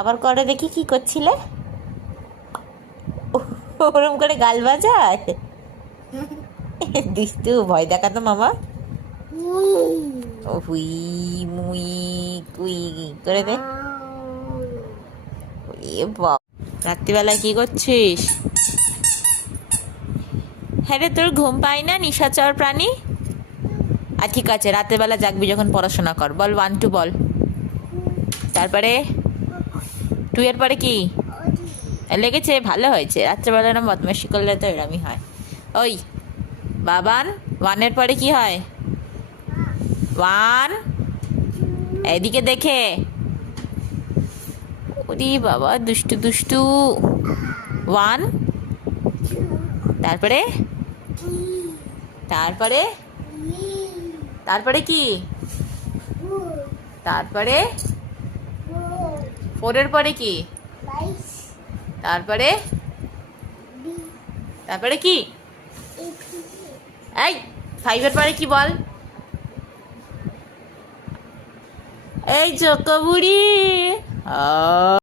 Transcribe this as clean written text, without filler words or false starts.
আবার করে দেখি কি করছিলে। ওরম করে গাল বাজায়। দুষ্টু, ভয় দেখাতো মামা। হুই মুই কুই করে দে। রাত্রিবেলায় কি করছিস? হ্যাঁ রে, তোর ঘুম পাই না নিশাচর প্রাণী? আর ঠিক আছে, রাতের বেলা জাগবি যখন পড়াশোনা কর। বল 1 2 বল। তারপরে 2 এর পরে কি লেগেছে? ভালো হয়েছে। রাত্রেবেলা না বদমাইশি করলে তো এরমই হয়। ওই বাবান, 1 এর পরে কি হয়? 1, এদিকে দেখে। ওরে বাবা, দুষ্টু দুষ্টু। 1, তারপরে তারপরে তারপরে কি? তারপরে 4 এর পরে কি? তারপরে তারপরে কি? এই 5 এর পরে কি বল? এই চোকা বুড়ি।